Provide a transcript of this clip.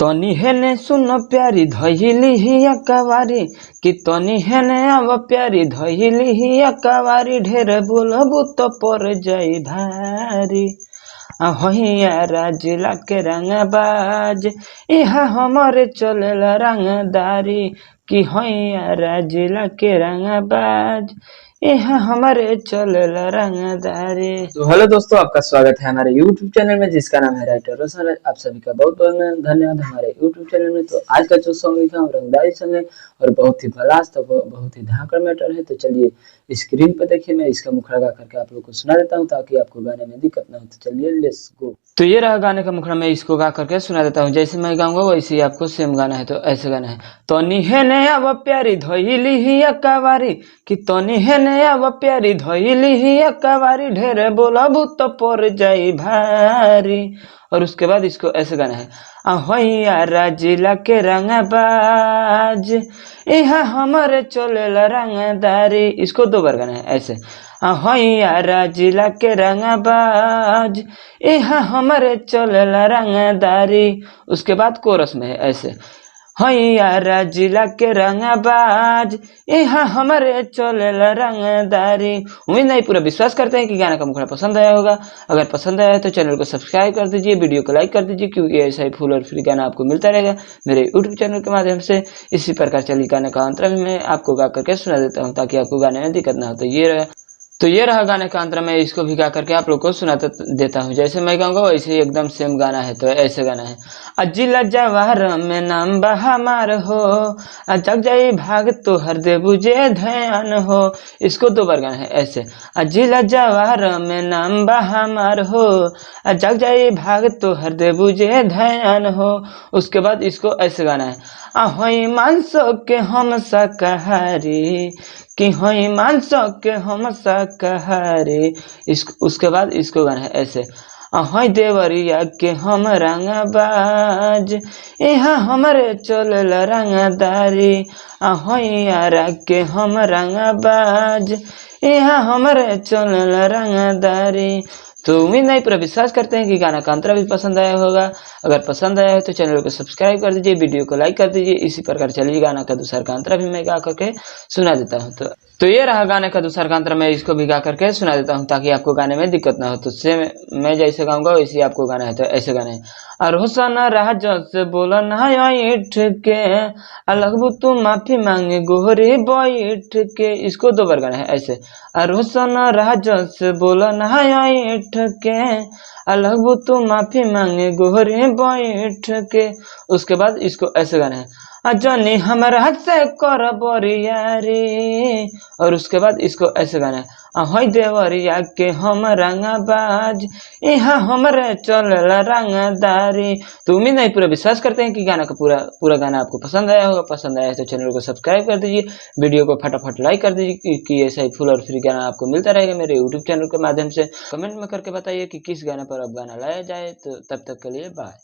तनी हेने सुन प्यारी धइली हिया कवारी कि तनी हेने अब प्यारी धइली हिया कवारी ढेर बोलबू तो पर जाई भारी। होइया राजिला के रंगबाज इहा हमारे चलेला रंगदारी कि होइया राजिला के रंगबाज यहाँ हमारे चलेला रंगदारी। तो हेलो दोस्तों, आपका स्वागत है हमारे YouTube चैनल में जिसका नाम है राइटर रोशन। आप सभी का बहुत बहुत धन्यवाद हमारे YouTube चैनल में। तो आज का जो सॉन्ग लिखा हूँ रंगदारी सॉन्ग है और बहुत ही ब्लास्ट बहुत ही धाकड़ मैटर है। तो चलिए स्क्रीन पर देखिए, मैं इसका मुखड़ा गा करके आप लोग को सुना देता हूँ ताकि आपको गाने में दिक्कत ना हो। तो चलिए लेट्स गो। तो ये रहा गाने का मुखड़ा, मैं इसको गा करके सुना देता हूँ। जैसे मैं गाऊंगा वैसे ही आपको सेम गाना है। तो ऐसे गाना है, तनी हेने अब प्यारी धइली हिया कवारी कि तनी हेने अब प्यारी धइली हिया कवारी ढेर बोलबू तो पर जाई भारी। और उसके बाद इसको ऐसे गाना है, होइया राजिला के रंगबाज यहाँ हमारे चलेला रंगदारी। इसको दो बार गाना है ऐसे, होइया राजिला के रंगबाज यहाँ हमारे चलेला रंगदारी। उसके बाद कोरस में है ऐसे, होइया राजिला के रंगबाज यहाँ हमारे चलेला रंगदारी। उम्मीद नहीं पूरा विश्वास करते हैं कि गाना का मुखड़ा पसंद आया होगा। अगर पसंद आया तो चैनल को सब्सक्राइब कर दीजिए, वीडियो को लाइक कर दीजिए, क्योंकि ऐसा ही फुल और फ्री गाना आपको मिलता रहेगा मेरे यूट्यूब चैनल के माध्यम से। इसी प्रकार चलिए गाने का अंतरा भी मैं आपको गा करके सुना देता हूँ ताकि आपको गाने में दिक्कत ना हो। तो ये रहा गाने का अंतरा, मैं इसको भी गा करके आप लोग को सुना देता हूँ। जैसे मैं गाऊंगा वैसे ही एकदम सेम गाना है। तो ऐसे गाना है, अजिला जवाहर में नाम बहामार हो जग जाई भाग तो हर दे बुझे ध्यान हो। इसको दो बार गाना है ऐसे, अजिला जवाहर में नाम बहामार हो जग जाई भाग तो हर दे बुझे ध्यान हो। उसके बाद इसको ऐसे गाना है, होई मानसो के हम शाकाहारी कि होई मानसो के हम शाकाहारी। उसके बाद इसको गाना है ऐसे, होई देवरिया के हम रंगबाज यहाँ हमारे चलेला रंगदारी। होइया के हम रंगबाज यहाँ हमारे चलेला रंगदारी। तो उम्मीद नहीं पूरा विश्वास करते हैं कि गाना का अंतरा भी पसंद आया होगा। अगर पसंद आया है तो चैनल को सब्सक्राइब कर दीजिए, वीडियो को लाइक कर दीजिए। इसी प्रकार चलिए गाना का दूसरा का अंतरा भी मैं गा करके सुना देता हूँ। तो ये रहा गाने का दूसरा का अंतरा, मैं इसको भी गा करके सुना देता हूँ ताकि आपको गाने में दिक्कत ना हो। तो सेम मैं जैसे गाऊंगा वैसे ही आपको गाना है। तो ऐसे गाने हैं, और हुसन राजा से बोला ना इठ के लगबू तू माफी मांगे गोहरे बैठ के। इसको दो बार गाना है ऐसे, और हुसन राजा से बोला ना इठ के लगबू तू माफी मांगे गोहरे बैठ के। उसके बाद इसको ऐसे गाना है, जनी हमारा से कर बरियारी। और उसके बाद इसको ऐसे गाना है, होई देवरिया के हम रंगबाज यहाँ हमारे चलेला रंगदारी। तो उम्मीद नहीं पूरा विश्वास करते हैं कि गाना का पूरा गाना आपको पसंद आया होगा। पसंद आया तो चैनल को सब्सक्राइब कर दीजिए, वीडियो को फटाफट लाइक कर दीजिए कि ऐसा ही फुल और फ्री गाना आपको मिलता रहेगा मेरे यूट्यूब चैनल के माध्यम से। कमेंट में करके बताइए कि किस गाने पर अब गाना लाया जाए। तो तब तक के लिए बाय।